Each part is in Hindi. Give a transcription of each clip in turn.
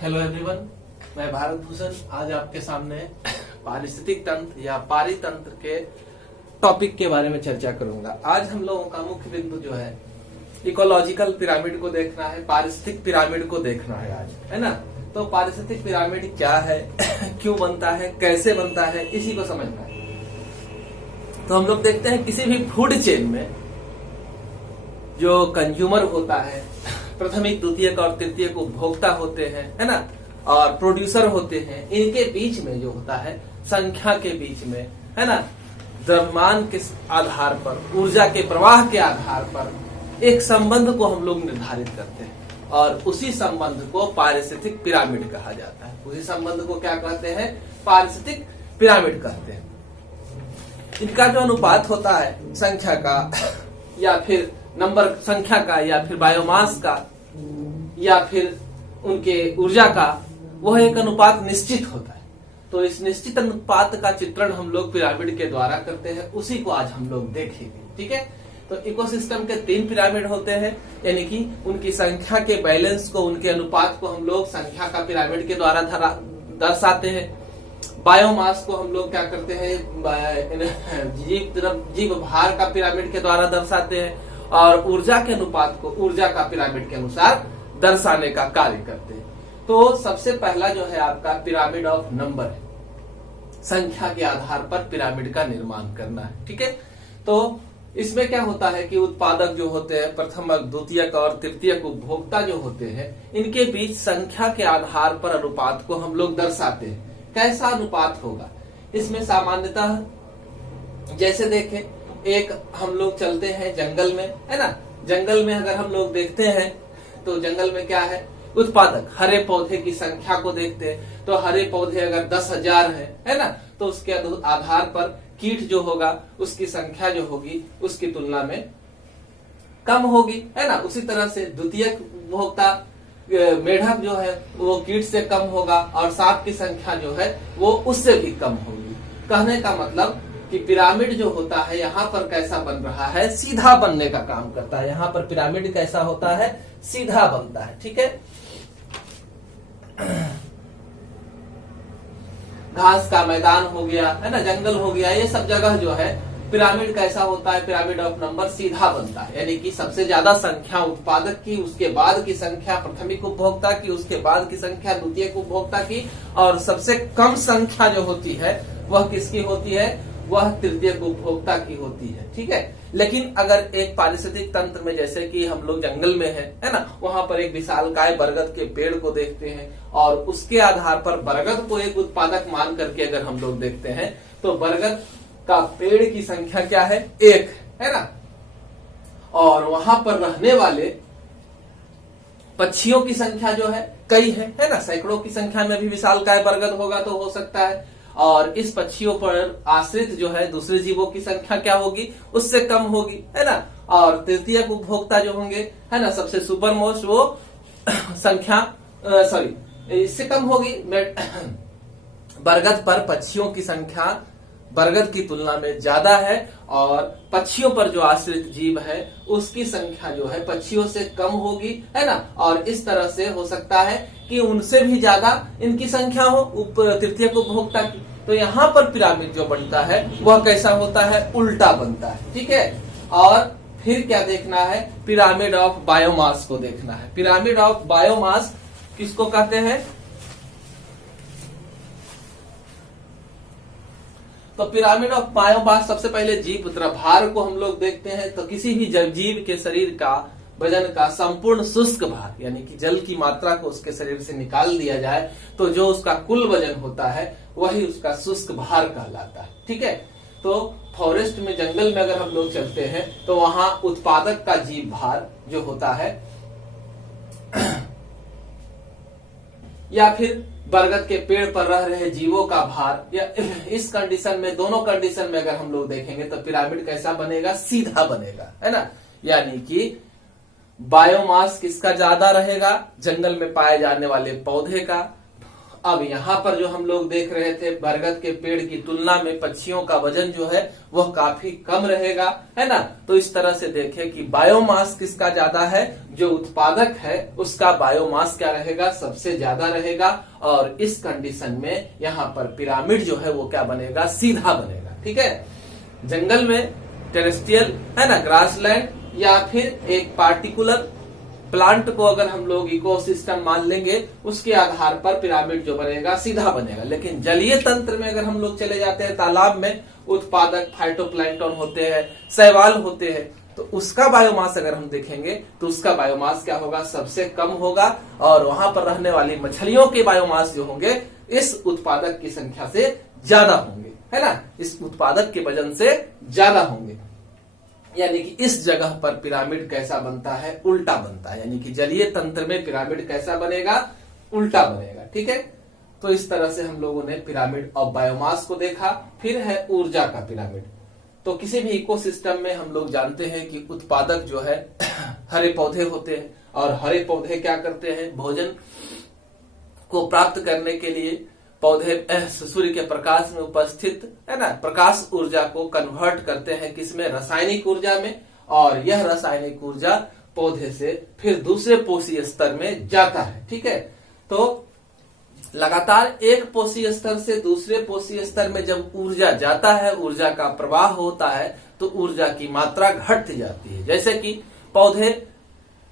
हेलो एवरीवन, मैं भारत भूषण आज आपके सामने पारिस्थितिक तंत्र या पारितंत्र के टॉपिक के बारे में चर्चा करूंगा। आज हम लोगों का मुख्य बिंदु जो है इकोलॉजिकल पिरामिड को देखना है, पारिस्थितिक पिरामिड को देखना है आज, है ना। तो पारिस्थितिक पिरामिड क्या है, क्यों बनता है, कैसे बनता है, इसी को समझना है। तो हम लोग देखते हैं किसी भी फूड चेन में जो कंज्यूमर होता है, प्रथमिक, द्वितीयक और तृतीयक उपभोक्ता होते हैं, है ना, और प्रोड्यूसर होते हैं, इनके बीच में जो होता है संख्या के बीच में, है ना, द्रव्यमान के आधार पर, ऊर्जा के प्रवाह के आधार पर एक संबंध को हम लोग निर्धारित करते हैं और उसी संबंध को पारिस्थितिक पिरामिड कहा जाता है। उसी संबंध को क्या कहते हैं? पारिस्थितिक पिरामिड कहते हैं। इनका जो अनुपात होता है संख्या का या फिर नंबर संख्या का या फिर बायोमास का या फिर उनके ऊर्जा का, वह एक अनुपात निश्चित होता है। तो इस निश्चित अनुपात का चित्रण हम लोग पिरामिड के द्वारा करते हैं, उसी को आज हम लोग देखेंगे। ठीक है, तो इकोसिस्टम के 3 पिरामिड होते हैं, यानी कि उनकी संख्या के बैलेंस को, उनके अनुपात को हम लोग संख्या का पिरामिड के द्वारा दर्शाते हैं। बायोमास को हम लोग क्या करते हैं, जीव भार का पिरामिड के द्वारा दर्शाते हैं और ऊर्जा के अनुपात को ऊर्जा का पिरामिड के अनुसार दर्शाने का कार्य करते हैं। तो सबसे पहला जो है आपका पिरामिड ऑफ नंबर है, संख्या के आधार पर पिरामिड का निर्माण करना है। ठीक है, तो इसमें क्या होता है कि उत्पादक जो होते हैं, प्रथमक, द्वितीयक और तृतीयक उपभोक्ता जो होते हैं, इनके बीच संख्या के आधार पर अनुपात को हम लोग दर्शाते हैं। कैसा अनुपात होगा इसमें? सामान्यतः जैसे देखें, एक हम लोग चलते हैं जंगल में, है ना, जंगल में अगर हम लोग देखते हैं तो जंगल में क्या है, उत्पादक हरे पौधे की संख्या को देखते हैं। तो हरे पौधे अगर 10,000 है ना, तो उसके आधार पर कीट जो होगा उसकी संख्या जो होगी उसकी तुलना में कम होगी, है ना। उसी तरह से द्वितीयक उपभोक्ता मेढक जो है वो कीट से कम होगा और सांप की संख्या जो है वो उससे भी कम होगी। कहने का मतलब कि पिरामिड जो होता है यहाँ पर कैसा बन रहा है, सीधा बनने का काम करता है। यहाँ पर पिरामिड कैसा होता है, सीधा बनता है। ठीक है, घास का मैदान हो गया, है ना, जंगल हो गया, ये सब जगह जो है पिरामिड कैसा होता है, पिरामिड ऑफ नंबर सीधा बनता है। यानी कि सबसे ज्यादा संख्या उत्पादक की, उसके बाद की संख्या प्रथमिक उपभोक्ता की, उसके बाद की संख्या द्वितीयक उपभोक्ता की, और सबसे कम संख्या जो होती है वह किसकी होती है, वह तृतीयक उपभोक्ता की होती है। ठीक है, लेकिन अगर एक पारिस्थितिक तंत्र में, जैसे कि हम लोग जंगल में है ना, वहां पर एक विशालकाय बरगद के पेड़ को देखते हैं और उसके आधार पर बरगद को एक उत्पादक मान करके अगर हम लोग देखते हैं तो बरगद का पेड़ की संख्या क्या है, 1 है ना, और वहां पर रहने वाले पक्षियों की संख्या जो है कई है ना, सैकड़ों की संख्या में भी विशालकाय बरगद होगा तो हो सकता है। और इस पक्षियों पर आश्रित जो है दूसरे जीवों की संख्या क्या होगी, उससे कम होगी, है ना। और तृतीयक उपभोक्ता जो होंगे, है ना, सबसे सुपर मोस्ट, वो संख्या इससे कम होगी। बरगद पर पक्षियों की संख्या बरगद की तुलना में ज्यादा है और पक्षियों पर जो आश्रित जीव है उसकी संख्या जो है पक्षियों से कम होगी, है ना। और इस तरह से हो सकता है कि उनसे भी ज्यादा इनकी संख्या हो तृतीयक उपभोक्ता की। तो यहाँ पर पिरामिड जो बनता है वह कैसा होता है, उल्टा बनता है। ठीक है, और फिर क्या देखना है, पिरामिड ऑफ बायोमास को देखना है। पिरामिड ऑफ बायोमास किसको कहते हैं? तो पिरामिड ऑफ बायोमास सबसे पहले जीव द्रव्यभार को हम लोग देखते हैं। तो किसी भी जीव के शरीर का वजन का संपूर्ण शुष्क भार, यानी कि जल की मात्रा को उसके शरीर से निकाल दिया जाए तो जो उसका कुल वजन होता है वही उसका शुष्क भार कहलाता है। ठीक है, तो फॉरेस्ट में, जंगल में अगर हम लोग चलते हैं तो वहां उत्पादक का जीव भार जो होता है या फिर बरगद के पेड़ पर रह रहे जीवों का भार, या इस कंडीशन में, दोनों कंडीशन में अगर हम लोग देखेंगे तो पिरामिड कैसा बनेगा, सीधा बनेगा, है ना। यानी कि बायोमास किसका ज्यादा रहेगा, जंगल में पाए जाने वाले पौधे का, अब यहाँ पर जो हम लोग देख रहे थे बरगद के पेड़ की तुलना में पक्षियों का वजन जो है वह काफी कम रहेगा, है ना। तो इस तरह से देखें कि बायोमास किसका ज्यादा है, जो उत्पादक है उसका बायोमास क्या रहेगा, सबसे ज्यादा रहेगा। और इस कंडीशन में यहाँ पर पिरामिड जो है वो क्या बनेगा, सीधा बनेगा। ठीक है, जंगल में टेरेस्ट्रियल है ना, ग्रासलैंड या फिर एक पार्टिकुलर प्लांट को अगर हम लोग इकोसिस्टम मान लेंगे उसके आधार पर पिरामिड जो बनेगा सीधा बनेगा। लेकिन जलीय तंत्र में अगर हम लोग चले जाते हैं, तालाब में उत्पादक फाइटोप्लैंक्टन होते हैं, शैवाल होते हैं, तो उसका बायोमास अगर हम देखेंगे तो उसका बायोमास क्या होगा, सबसे कम होगा। और वहां पर रहने वाली मछलियों के बायोमास जो होंगे इस उत्पादक की संख्या से ज्यादा होंगे, है ना, इस उत्पादक के वजन से ज्यादा होंगे। यानी कि इस जगह पर पिरामिड कैसा बनता है, उल्टा बनता है। यानी कि जलीय तंत्र में पिरामिड कैसा बनेगा, उल्टा बनेगा। ठीक है, तो इस तरह से हम लोगों ने पिरामिड और बायोमास को देखा। फिर है ऊर्जा का पिरामिड। तो किसी भी इकोसिस्टम में हम लोग जानते हैं कि उत्पादक जो है हरे पौधे होते हैं, और हरे पौधे क्या करते हैं, भोजन को प्राप्त करने के लिए पौधे सूर्य के प्रकाश में उपस्थित है ना प्रकाश ऊर्जा को कन्वर्ट करते हैं किसमें, रासायनिक ऊर्जा में। और यह रासायनिक ऊर्जा पौधे से फिर दूसरे पोषी स्तर में जाता है। ठीक है, तो लगातार एक पोषी स्तर से दूसरे पोषी स्तर में जब ऊर्जा जाता है, ऊर्जा का प्रवाह होता है, तो ऊर्जा की मात्रा घटती जाती है। जैसे कि पौधे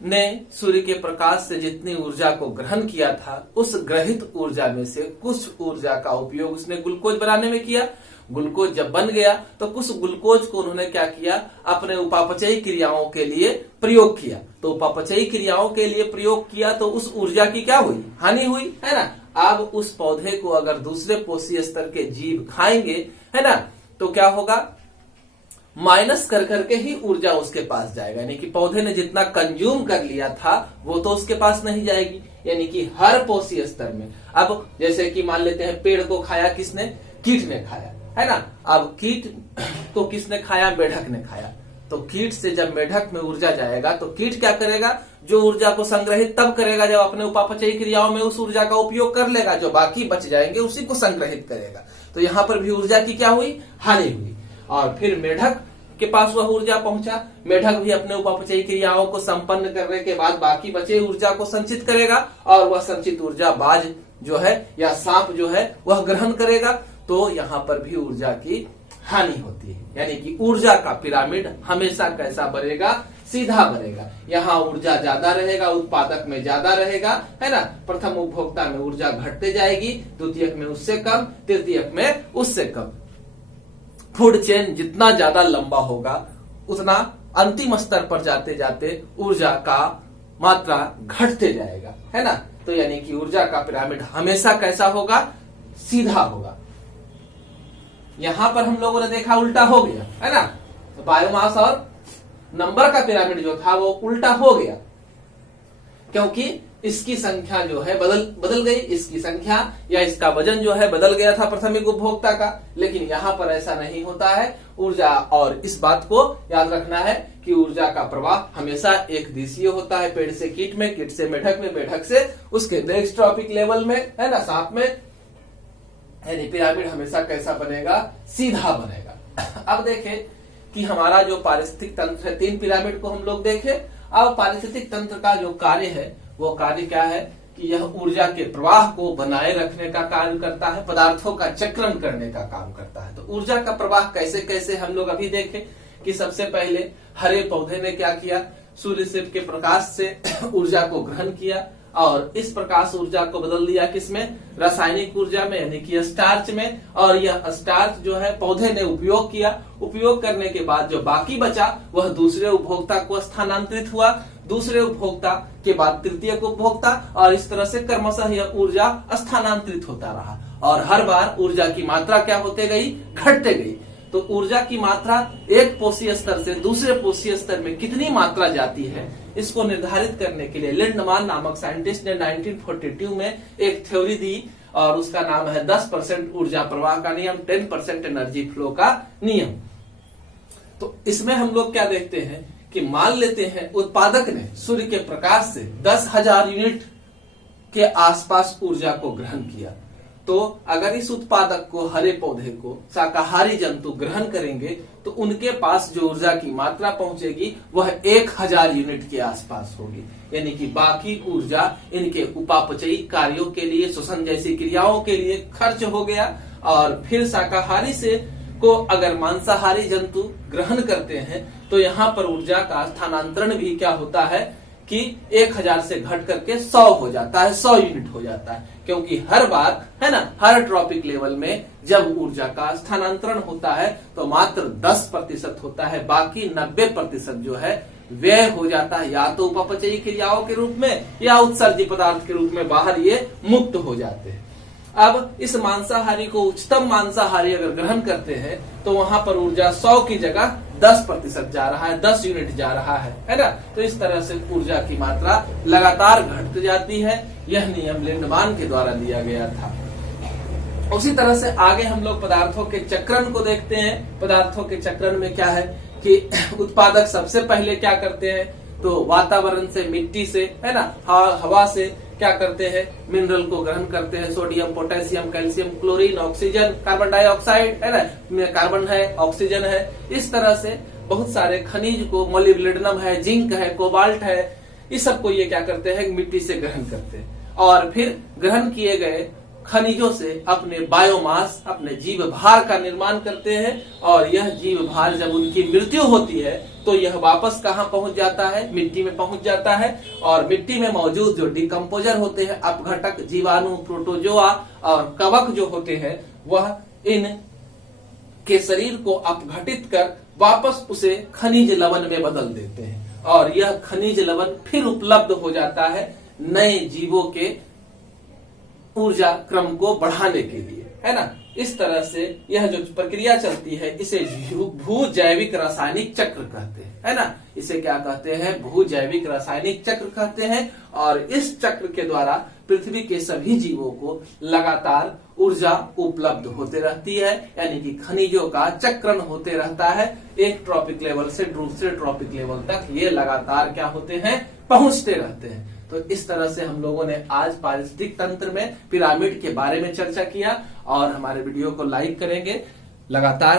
ने सूर्य के प्रकाश से जितनी ऊर्जा को ग्रहण किया था, उस ग्रहित ऊर्जा में से कुछ ऊर्जा का उपयोग उसने ग्लूकोज बनाने में किया। ग्लूकोज जब बन गया तो कुछ ग्लूकोज को उन्होंने क्या किया, अपने उपापचयी क्रियाओं के लिए प्रयोग किया। तो उपापचयी क्रियाओं के लिए प्रयोग किया तो उस ऊर्जा की क्या हुई, हानि हुई, है ना। अब उस पौधे को अगर दूसरे पोषी स्तर के जीव खाएंगे, है ना, तो क्या होगा, माइनस कर करके ही ऊर्जा उसके पास जाएगा। यानी कि पौधे ने जितना कंज्यूम कर लिया था वो तो उसके पास नहीं जाएगी। यानी कि हर पोषी स्तर में, अब जैसे कि मान लेते हैं पेड़ को खाया किसने, कीट ने खाया, है ना। अब कीट को किसने खाया, मेढक ने खाया। तो कीट से जब मेढक में ऊर्जा जाएगा तो कीट क्या करेगा, जो ऊर्जा को संग्रहित तब करेगा जब अपने उपापचयी क्रियाओं में उस ऊर्जा का उपयोग कर लेगा, जो बाकी बच जाएंगे उसी को संग्रहित करेगा। तो यहाँ पर भी ऊर्जा की क्या हुई, हानि हुई। और फिर मेढक के पास वह ऊर्जा पहुंचा, मेढक भी अपने उपापचयी क्रियाओं को संपन्न करने के बाद बाकी बचे ऊर्जा को संचित करेगा, और वह संचित ऊर्जा बाज जो है या सांप जो है वह ग्रहण करेगा। तो यहाँ पर भी ऊर्जा की हानि होती है। यानी कि ऊर्जा का पिरामिड हमेशा कैसा बनेगा, सीधा बनेगा। यहाँ ऊर्जा ज्यादा रहेगा, उत्पादक में ज्यादा रहेगा, है ना। प्रथम उपभोक्ता में ऊर्जा घटते जाएगी, द्वितीयक में उससे कम, तृतीयक में उससे कम। फूड चेन जितना ज्यादा लंबा होगा उतना अंतिम स्तर पर जाते जाते ऊर्जा का मात्रा घटते जाएगा, है ना। तो यानी कि ऊर्जा का पिरामिड हमेशा कैसा होगा, सीधा होगा। यहां पर हम लोगों ने देखा उल्टा हो गया, है ना। तो बायोमास और नंबर का पिरामिड जो था वो उल्टा हो गया, क्योंकि इसकी संख्या जो है बदल गई, इसकी संख्या या इसका वजन जो है बदल गया था प्राथमिक उपभोक्ता का। लेकिन यहाँ पर ऐसा नहीं होता है ऊर्जा, और इस बात को याद रखना है कि ऊर्जा का प्रवाह हमेशा एक दिशीय होता है, पेड़ से कीट में, कीट से मेढक में, मेढक से उसके नेक्स्ट ट्रॉपिक लेवल में, है ना, सांप में। यानी पिरामिड हमेशा कैसा बनेगा, सीधा बनेगा। अब देखें कि हमारा जो पारिस्थितिक तंत्र है, 3 पिरामिड को हम लोग देखें। अब पारिस्थितिक तंत्र का जो कार्य है वो कार्य क्या है कि यह ऊर्जा के प्रवाह को बनाए रखने का कार्य करता है, पदार्थों का चक्रण करने का काम करता है। तो ऊर्जा का प्रवाह कैसे कैसे हम लोग अभी देखें कि सबसे पहले हरे पौधे ने क्या किया, सूर्य से के प्रकाश से ऊर्जा को ग्रहण किया, और इस प्रकाश ऊर्जा को बदल दिया किसमें, रासायनिक ऊर्जा में, यानी कि स्टार्च में। और यह स्टार्च जो है पौधे ने उपयोग किया, उपयोग करने के बाद जो बाकी बचा वह दूसरे उपभोक्ता को स्थानांतरित हुआ, दूसरे उपभोक्ता के बाद तृतीय उपभोक्ता, और इस तरह से क्रमशः यह ऊर्जा स्थानांतरित होता रहा। और हर बार ऊर्जा की मात्रा क्या होते गई, घटते गई। तो ऊर्जा की मात्रा एक पोषी स्तर से दूसरे पोषी स्तर में कितनी मात्रा जाती है, इसको निर्धारित करने के लिए लिंडमान नामक साइंटिस्ट ने 1942 में एक थ्योरी दी, और उसका नाम है 10% ऊर्जा प्रवाह का नियम, 10% एनर्जी फ्लो का नियम। तो इसमें हम लोग क्या देखते हैं कि मान लेते हैं उत्पादक ने सूर्य के प्रकाश से 10,000 यूनिट के आसपास ऊर्जा को ग्रहण किया। तो अगर इस उत्पादक को, हरे पौधे को शाकाहारी जंतु ग्रहण करेंगे तो उनके पास जो ऊर्जा की मात्रा पहुंचेगी वह 1000 यूनिट के आसपास होगी। यानी कि बाकी ऊर्जा इनके उपापचयी कार्यों के लिए, श्वसन जैसी क्रियाओं के लिए खर्च हो गया। और फिर शाकाहारी से को अगर मांसाहारी जंतु ग्रहण करते हैं तो यहाँ पर ऊर्जा का स्थानांतरण भी क्या होता है कि 1000 से घट करके 100 हो जाता है, 100 यूनिट हो जाता है। क्योंकि हर बार है ना, हर ट्रॉपिक लेवल में जब ऊर्जा का स्थानांतरण होता है तो मात्र 10% होता है, बाकी 90% जो है व्यय हो जाता है, या तो उपापचयी क्रियाओं के रूप में या उत्सर्जी पदार्थ के रूप में बाहर ये मुक्त हो जाते हैं। अब इस मांसाहारी को उच्चतम मांसाहारी अगर ग्रहण करते हैं तो वहां पर ऊर्जा 100 की जगह 10% जा रहा है, 10 यूनिट जा रहा है ना। तो इस तरह से ऊर्जा की मात्रा लगातार घटती जाती है। यह नियम लिंडमान के द्वारा दिया गया था। उसी तरह से आगे हम लोग पदार्थों के चक्रण को देखते हैं। पदार्थों के चक्रण में क्या है कि उत्पादक सबसे पहले क्या करते हैं तो वातावरण से, मिट्टी से, है ना, हवा से क्या करते हैं, मिनरल को ग्रहण करते हैं, sodium, potassium, calcium, chlorine, oxygen, carbon dioxide, है ना, कार्बन है, ऑक्सीजन है। इस तरह से बहुत सारे खनिज को, मोलिब्डेनम है, जिंक है, कोबाल्ट है, इस सब को ये क्या करते हैं, मिट्टी से ग्रहण करते हैं। और फिर ग्रहण किए गए खनिजों से अपने बायोमास, अपने जीव भार का निर्माण करते हैं। और यह जीव भार जब उनकी मृत्यु होती है तो यह वापस कहाँ पहुंच जाता है, मिट्टी में पहुंच जाता है। और मिट्टी में मौजूद जो डिकम्पोजर होते हैं, अपघटक, जीवाणु, प्रोटोजोआ और कवक जो होते हैं, वह इन के शरीर को अपघटित कर वापस उसे खनिज लवण में बदल देते हैं। और यह खनिज लवण फिर उपलब्ध हो जाता है नए जीवों के ऊर्जा क्रम को बढ़ाने के लिए, है ना। इस तरह से यह जो प्रक्रिया चलती है इसे भू जैविक रासायनिक चक्र कहते हैं, है ना। इसे क्या कहते हैं, भू जैविक रासायनिक चक्र कहते हैं। और इस चक्र के द्वारा पृथ्वी के सभी जीवों को लगातार ऊर्जा उपलब्ध होते रहती है। यानी कि खनिजों का चक्रण होते रहता है। एक ट्रॉपिक लेवल से दूसरे ट्रॉपिक लेवल तक ये लगातार क्या होते हैं, पहुंचते रहते हैं। तो इस तरह से हम लोगों ने आज पारिस्थितिक तंत्र में पिरामिड के बारे में चर्चा किया। और हमारे वीडियो को लाइक करेंगे। लगातार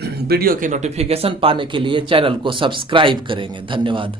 वीडियो के नोटिफिकेशन पाने के लिए चैनल को सब्सक्राइब करेंगे। धन्यवाद।